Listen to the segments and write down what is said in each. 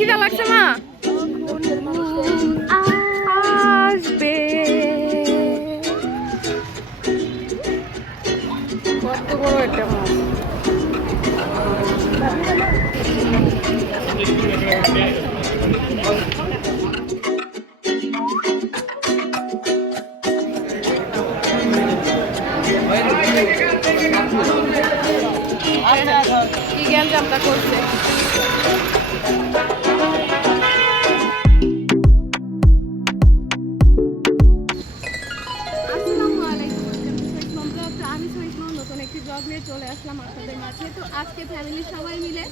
খিদা লাগছে মা আসবে কত বড় একটা মাছ কি জ্ঞান জামটা করছে চলে আসলাম আপনাদের মাঝে। তো আজকে ফ্যামিলির সবাই মিলে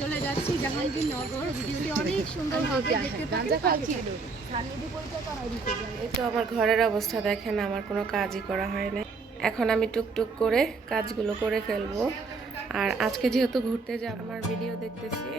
চলে যাচ্ছি জাহাঙ্গীরনগর। ভিডিওটি অনেক সুন্দর হবে, দেখতে পাচ্ছি। এই তো আমার ঘরের অবস্থা দেখেন, আমার কোনো কাজই করা হয় না। এখন আমি টুকটুক করে কাজগুলো করে ফেলবো। আর আজকে যেহেতু ঘুরতে যাব, আমার ভিডিও দেখতেছি।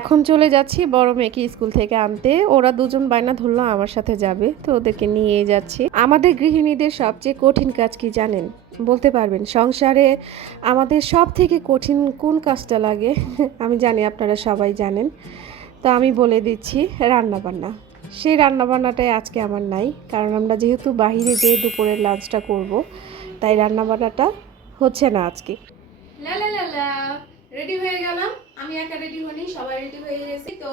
এখন চলে যাচ্ছি বড় মেয়েকে স্কুল থেকে আনতে। ওরা দুজন বায়না ধরলো আমার সাথে যাবে, তো ওদেরকে নিয়ে যাচ্ছি। আমাদের গৃহিণীদের সবচেয়ে কঠিন কাজ কি জানেন? বলতে পারবেন সংসারে আমাদের সব থেকে কঠিন কোন কাজটা লাগে? আমি জানি আপনারা সবাই জানেন, তো আমি বলে দিচ্ছি, রান্নাবান্না। সেই রান্নাবান্নাটাই আজকে আমার নাই, কারণ আমরা যেহেতু বাহিরে যেয়ে দুপুরের লাঞ্চটা করব, তাই রান্নাবান্নাটা হচ্ছে না আজকে। লা লা লা লা, রেডি হয়ে গেলাম। আমি একা রেডি হইনি, সবাই রেডি হয়ে গেছি। তো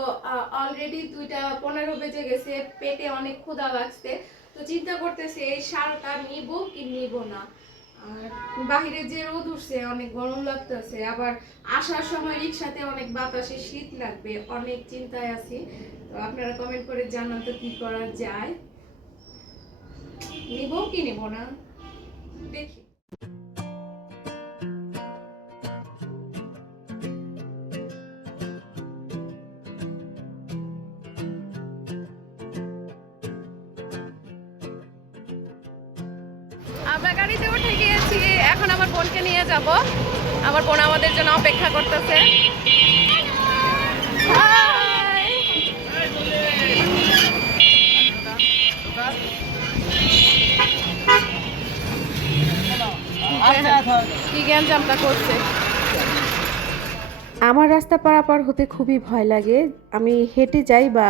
অলরেডি 2:15 বেজে গেছে, পেটে অনেক ক্ষুধা লাগছে। তো চিন্তা করতেছি এই শালটা নিব কি নিব না। আর বাহিরে যে রোদ উঠছে, অনেক গরম লাগতেছে, আবার আসার সময় রিক্সাতে অনেক বাতাসে শীত লাগবে, অনেক চিন্তায় আছি। তো আপনারা কমেন্ট করে জানান তো কি করা যায়, নিব কি নিব না দেখি। আমরা গাড়িতে উঠে গিয়েছি, এখন আমার বোনকে নিয়ে যাব। আমার বোন আমাদের জন্য অপেক্ষা করতেছে। কি জ্ঞান জামটা করছে। আমার রাস্তা পারাপার হতে খুবই ভয় লাগে। আমি হেঁটে যাই বা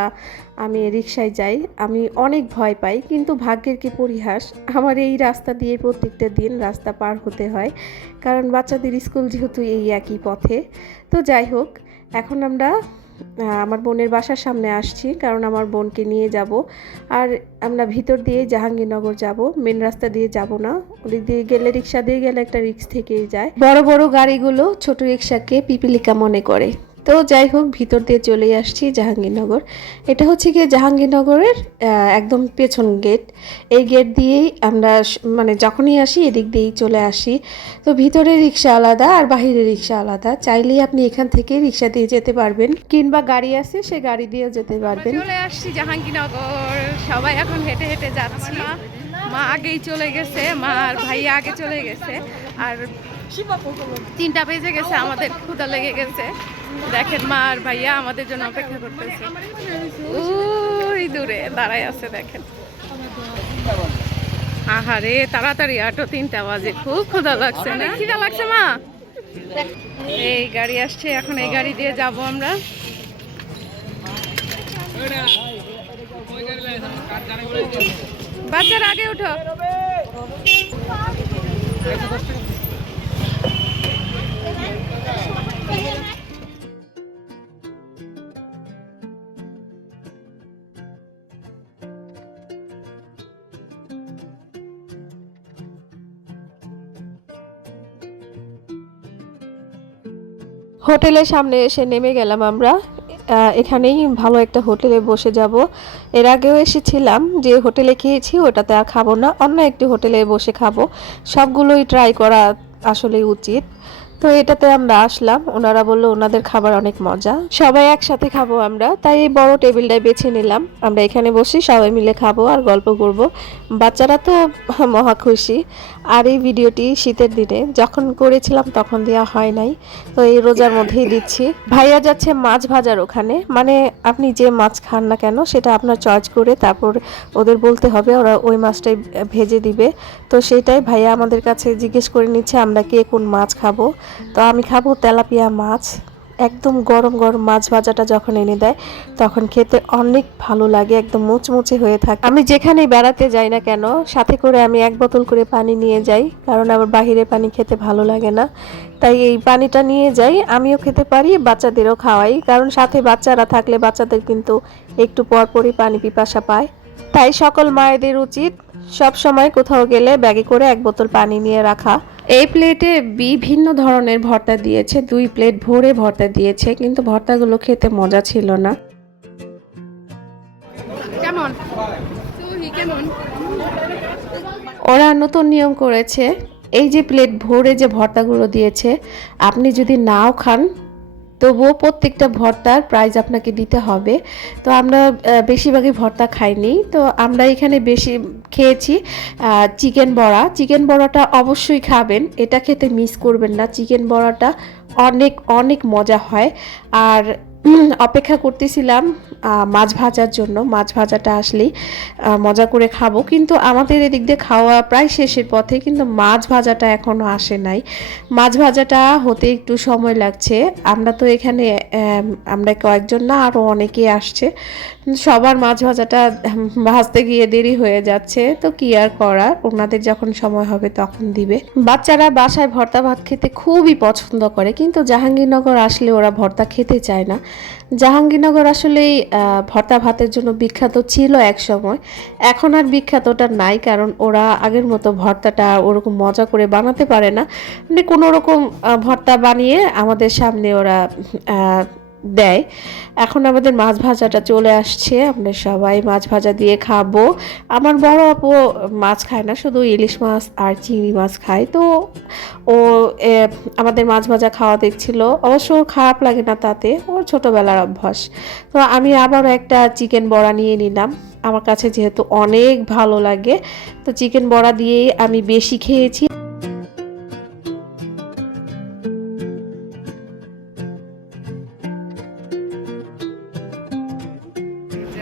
আমি রিকশায় যাই, আমি অনেক ভয় পাই। কিন্তু ভাগ্যের কি পরিহাস, আমার এই রাস্তা দিয়ে প্রত্যেকটা দিন রাস্তা পার হতে হয়, কারণ বাচ্চাদের স্কুল যেহেতু এই একই পথে। তো যাই হোক, এখন আমরা আমার বোনের বাসার সামনে আসছি, কারণ আমার বোনকে নিয়ে যাব। আর আমরা ভিতর দিয়ে জাহাঙ্গীরনগর যাব, মেন রাস্তা দিয়ে যাব না। ওদিক দিয়ে গেলে, রিক্সা দিয়ে গেলে একটা রিক্স থেকেই যায়। বড় বড় গাড়িগুলো ছোট রিক্সাকে পিপিলিকা মনে করে। তো যাই হোক, ভিতর দিয়ে চলেই আসছি জাহাঙ্গীরনগর। এটা হচ্ছে গিয়ে জাহাঙ্গীরনগরের একদম পেছন গেট। এই গেট দিয়েই আমরা মানে যখনই আসি এদিক দিয়েই চলে আসি। তো ভিতরে রিক্সা আলাদা আর বাহিরে রিক্সা আলাদা, চাইলেই আপনি এখান থেকে রিক্সা দিয়ে যেতে পারবেন, কিংবা গাড়ি আছে সে গাড়ি দিয়েও যেতে পারবেন। চলে আসছি জাহাঙ্গীরনগর, সবাই এখন হেঁটে হেঁটে যাচ্ছি। মা আগেই চলে গেছে, মা আর ভাই আগে চলে গেছে, আর 3টা বেজে গেছে, আমাদের ক্ষুধা লেগে গেছে। দেখেন মা আর ভাইয়া আমাদের জন্য অপেক্ষা করতেছে, ওই দূরে দাঁড়ায় আছে দেখেন। আহারে তাড়াতাড়ি আটো, 3টা বাজে, খুব ক্ষুধা লাগছে না? খিদা লাগছে মা? এই গাড়ি আসছে, এখন এই গাড়ি দিয়ে যাব আমরা। বাচ্চারা আগে উঠো। হোটেলের সামনে এসে নেমে গেলাম আমরা। এখানেই ভালো একটা হোটেলে বসে যাব। এর আগেও এসেছিলাম, যে হোটেলে খেয়েছি ওটাতে আর খাবো না, অন্য একটি হোটেলে বসে খাবো। সবগুলোই ট্রাই করা আসলে উচিত। তো এটাতে আমরা আসলাম, ওনারা বললো ওনাদের খাবার অনেক মজা, সবাই একসাথে খাবো আমরা, তাই এই বড় টেবিলটাই বেছে নিলাম। আমরা এখানে বসে সবাই মিলে খাবো আর গল্প করব। বাচ্চারা তো মহা খুশি। আর এই ভিডিওটি শীতের দিনে যখন করেছিলাম তখন দেওয়া হয় নাই, তো এই রোজার মধ্যেই দিচ্ছি। ভাইয়া যাচ্ছে মাছ ভাজার ওখানে, মানে আপনি যে মাছ খান না কেন সেটা আপনার চয়েস করে তারপর ওদের বলতে হবে, ওরা ওই মাছটাই ভেজে দিবে। তো সেটাই ভাইয়া আমাদের কাছে জিজ্ঞেস করে নিচ্ছে আমরা কে কোন মাছ খাবো। তো আমি খাবো তেলাপিয়া মাছ। একদম গরম গরম মাছ ভাজাটা যখন এনে দেয় তখন খেতে অনেক ভালো লাগে, একদম মুচমুচে হয়ে থাকে। আমি যেখানে বেড়াতে যাই না কেন সাথে করে আমি 1 বোতল করে পানি নিয়ে যাই, কারণ আমার বাহিরে পানি খেতে ভালো লাগে না। তাই এই পানিটা নিয়ে যাই, আমিও খেতে পারি, বাচ্চাদেরও খাওয়াই, কারণ সাথে বাচ্চারা থাকলে বাচ্চাদের কিন্তু একটু পরপরই পানি পিপাসা পায়। তাই সকল মায়েদের উচিত সব সময় কোথাও গেলে ব্যাগে করে 1 বোতল পানি নিয়ে রাখা। এই প্লেটে বিভিন্ন ধরনের ভর্তা দিয়েছে, 2 প্লেট ভরে ভর্তা দিয়েছে, কিন্তু ভর্তাগুলো খেতে মজা ছিল না। কেমন কেমন ওরা নতুন নিয়ম করেছে, এই যে প্লেট ভরে যে ভর্তাগুলো দিয়েছে, আপনি যদি নাও খান তবুও প্রত্যেকটা ভর্তার প্রাইস আপনাকে দিতে হবে। তো আমরা বেশিরভাগই ভর্তা খাইনি, তো আমরা এখানে বেশি খেয়েছি চিকেন বড়া। চিকেন বড়াটা অবশ্যই খাবেন, এটা খেতে মিস করবেন না। চিকেন বড়াটা অনেক অনেক মজা হয়। আর অপেক্ষা করতেছিলাম মাছ ভাজার জন্য, মাছ ভাজাটা আসলেই মজা করে খাবো, কিন্তু আমাদের এদিক দিয়ে খাওয়া প্রায় শেষের পথে, কিন্তু মাছ ভাজাটা এখনও আসে নাই। মাছ ভাজাটা হতে একটু সময় লাগছে। আমরা তো এখানে আমরা কয়েকজন না, আরও অনেকেই আসছে, সবার মাছ ভাজাটা ভাজতে গিয়ে দেরি হয়ে যাচ্ছে। তো কি আর করার, ওনাদের যখন সময় হবে তখন দিবে। বাচ্চারা বাসায় ভর্তা ভাত খেতে খুবই পছন্দ করে, কিন্তু জাহাঙ্গীরনগর আসলে ওরা ভর্তা খেতে চায় না। জাহাঙ্গীরনগর আসলেই ভর্তা ভাতের জন্য বিখ্যাত ছিল এক সময়, এখন আর বিখ্যাতটা নাই, কারণ ওরা আগের মতো ভর্তাটা ওরকম মজা করে বানাতে পারে না। মানে কোনো রকম ভর্তা বানিয়ে আমাদের সামনে ওরা দেয়। এখন আমাদের মাছ ভাজাটা চলে আসছে, আমরা সবাই মাছ ভাজা দিয়ে খাবো। আমার বড় আপু মাছ খায় না, শুধু ইলিশ মাছ আর চিংড়ি মাছ খায়, তো ও আমাদের মাছ ভাজা খাওয়া দেখছিল। অবশ্য খারাপ লাগে না তাতে, ওর ছোটোবেলার অভ্যাস। তো আমি আবারও একটা চিকেন বড়া নিয়ে নিলাম, আমার কাছে যেহেতু অনেক ভালো লাগে, তো চিকেন বড়া দিয়েই আমি বেশি খেয়েছি।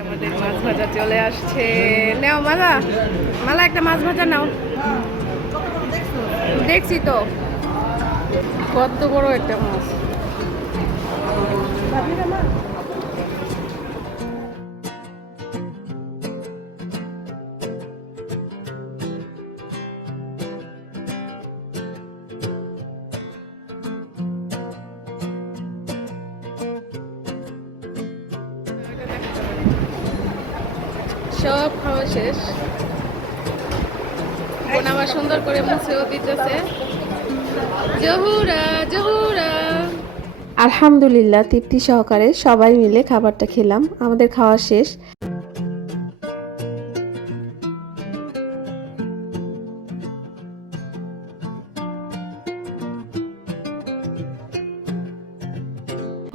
আমাদের মাছ ভাজা চলে আসছে, নাও মালা, মালা একটা মাছ ভাজা নাও। দেখছি তো কত বড় একটা মাছ। সব খাওয়া শেষ, বোন আমার সুন্দর করে মুছেও দিতেছে। জহুরা জহুরা। আলহামদুলিল্লাহ তৃপ্তি সহকারে সবাই মিলে খাবারটা খেলাম, আমাদের খাওয়া শেষ।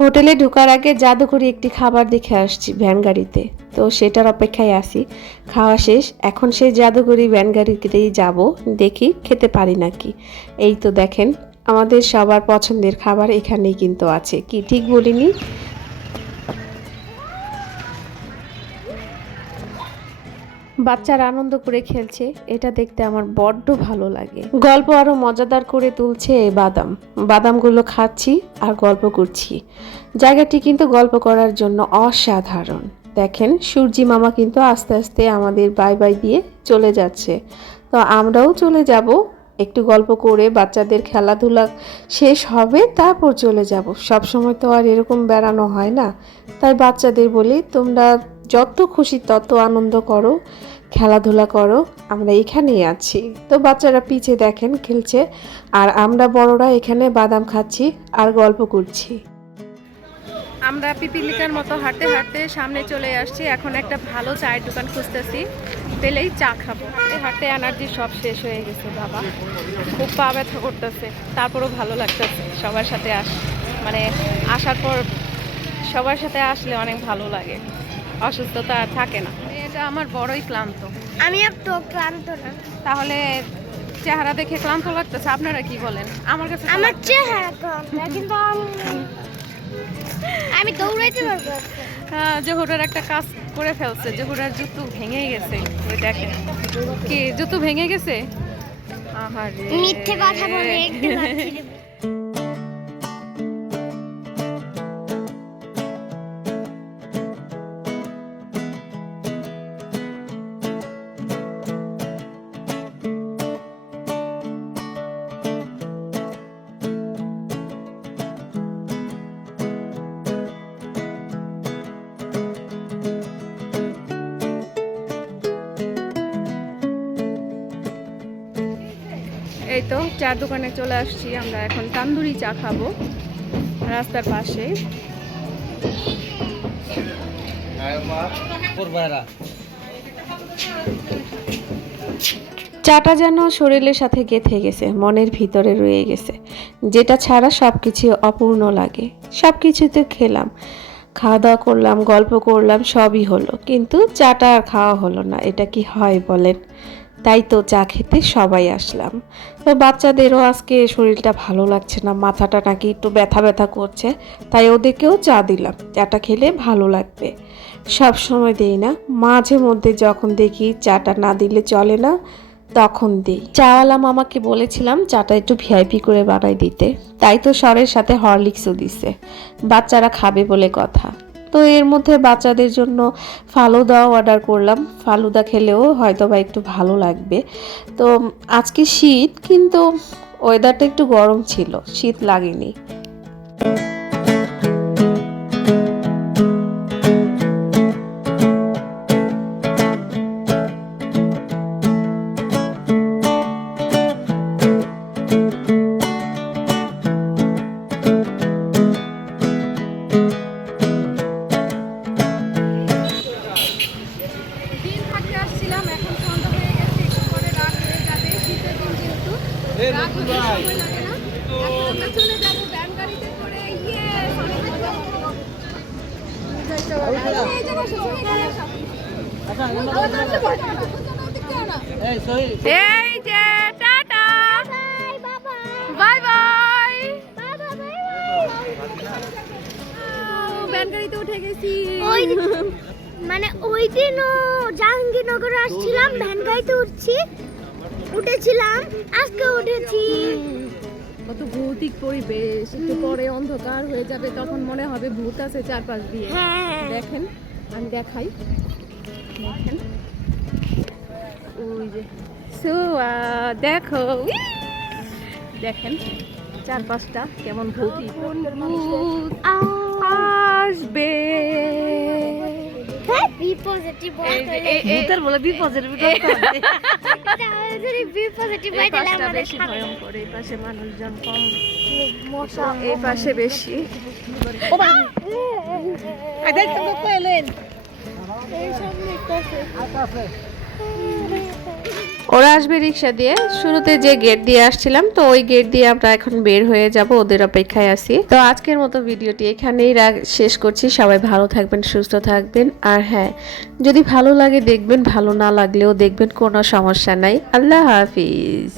হোটেলে ঢোকার আগে জাদুকরি একটি খাবার দেখে আসছি ভ্যান গাড়িতে, তো সেটার অপেক্ষায় আসি। খাওয়া শেষ, এখন সেই জাদুকরি ভ্যান গাড়িতেই যাব, দেখি খেতে পারি নাকি। এই তো দেখেন আমাদের সবার পছন্দের খাবার এখানেই কিন্তু আছে, কি ঠিক বলিনি? বাচ্চারা আনন্দ করে খেলছে, এটা দেখতে আমার বড্ড ভালো লাগে। গল্প আরো মজাদার করে তুলছে এই বাদামগুলো খাচ্ছি আর গল্প করছি। জায়গাটি কিন্তু গল্প করার জন্য অসাধারণ। দেখেন সূর্যি মামা কিন্তু আস্তে আস্তে আমাদের বাই বাই দিয়ে চলে যাচ্ছে, তো আমরাও চলে যাব। একটু গল্প করে বাচ্চাদের খেলাধুলা শেষ হবে, তারপর চলে যাব। সব সময় তো আর এরকম বেড়ানো হয় না, তাই বাচ্চাদের বলি তোমরা যত খুশি তত আনন্দ করো, খেলাধুলা করো, আমরা এখানেই আছি। তো বাচ্চারা পিছে দেখেন খেলছে, আর আমরা বড়রা এখানে বাদাম খাচ্ছি আর গল্প করছি। আমরা পিপিলিকার মতো হাঁটতে হাঁটতে সামনে চলে আসছি। এখন একটা ভালো চায়ের দোকান খুঁজতেছি, পেলেই চা খাবো। হাঁটতে এনার্জি সব শেষ হয়ে গেছে বাবা, খুব পা ব্যথা করতেছে, তারপরও ভালো লাগতেছে। সবার সাথে মানে আসার পর সবার সাথে আসলে অনেক ভালো লাগে, অসুস্থতা আর থাকে না। এটা আমার বড়ই ক্লান্ত। আমি একটু ক্লান্ত না। তাহলে চেহারা দেখে ক্লান্ত লাগতেছে, আপনারা কি বলেন? আমার কাছে আমার চেহারা ক্লান্ত, কিন্তু আমি দৌড়াইতে পারবো। জহুরার একটা কাজ করে ফেলছে, জহুরার জুতো ভেঙে গেছে। ওই দেখেন কি জুতো ভেঙে গেছে। আহারে মিথ্যে কথা বলে একটু যাচ্ছি। এই তো চার দোকানে চলে আসছি আমরা, এখন তান্দুরি চা খাবো রাস্তার পাশে। চাটা যেন শরীরের সাথে গেঁথে গেছে, মনের ভিতরে রয়ে গেছে, যেটা ছাড়া সব কিছু অপূর্ণ লাগে। সব কিছুতে খেলাম, খাওয়া দাওয়া করলাম, গল্প করলাম, সবই হলো, কিন্তু চাটা আর খাওয়া হলো না। এটা কি হয় বলেন? তাই তো চা খেতে সবাই আসলাম। তো বাচ্চাদেরও আজকে শরীরটা ভালো লাগছে না, মাথাটা নাকি একটু ব্যথা ব্যথা করছে, তাই ওদেরকেও চা দিলাম। চাটা খেলে ভালো লাগবে। সব সময় দেই না, মাঝে মধ্যে যখন দেখি চাটা না দিলে চলে না তখন দিই। চাওয়ালা মামাকে বলেছিলাম চাটা একটু ভিআইপি করে বানাই দিতে, তাই তো সরের সাথে হরলিক্সও দিছে, বাচ্চারা খাবে বলে কথা। তো এর মধ্যে বাচ্চাদের জন্য ফালুদাও অর্ডার করলাম, ফালুদা খেলেও হয়তো বা একটু ভালো লাগবে। তো আজকে শীত, কিন্তু ওয়েদারটা একটু গরম ছিল, শীত লাগেনি। এই যে টাটা, বাই বাই। ব্যানগাড়িতে উঠে গেছি। মানে ওই দিনও জাহাঙ্গীরনগরে আসছিলাম, ভ্যানগাড়িতে উঠেছিলাম, আজকে উঠেছি। কত ভৌতিক পরিবেশ, একটু পরে অন্ধকার হয়ে যাবে, তখন মনে হবে ভূত আছে চারপাশ দিয়ে। দেখেন আমি দেখাই, দেখেন ওই যে দেখো, দেখেন চারপাশটা কেমন ভৌতিক। আসবে বেশি ভয়ঙ্কর, এই পাশে মানুষজন কম, এই পাশে বেশি। ওরা আসবে রিক্সা দিয়ে। শুরুতে যে গেট দিয়ে আসছিলাম, তো ওই গেট দিয়ে আমরা এখন বের হয়ে যাব, ওদের অপেক্ষায় আছি। তো আজকের মতো ভিডিওটি এখানেই শেষ করছি। সবাই ভালো থাকবেন, সুস্থ থাকবেন, আর হ্যাঁ, যদি ভালো লাগে দেখবেন, ভালো না লাগলেও দেখবেন, কোনো সমস্যা নাই। আল্লাহ হাফিজ।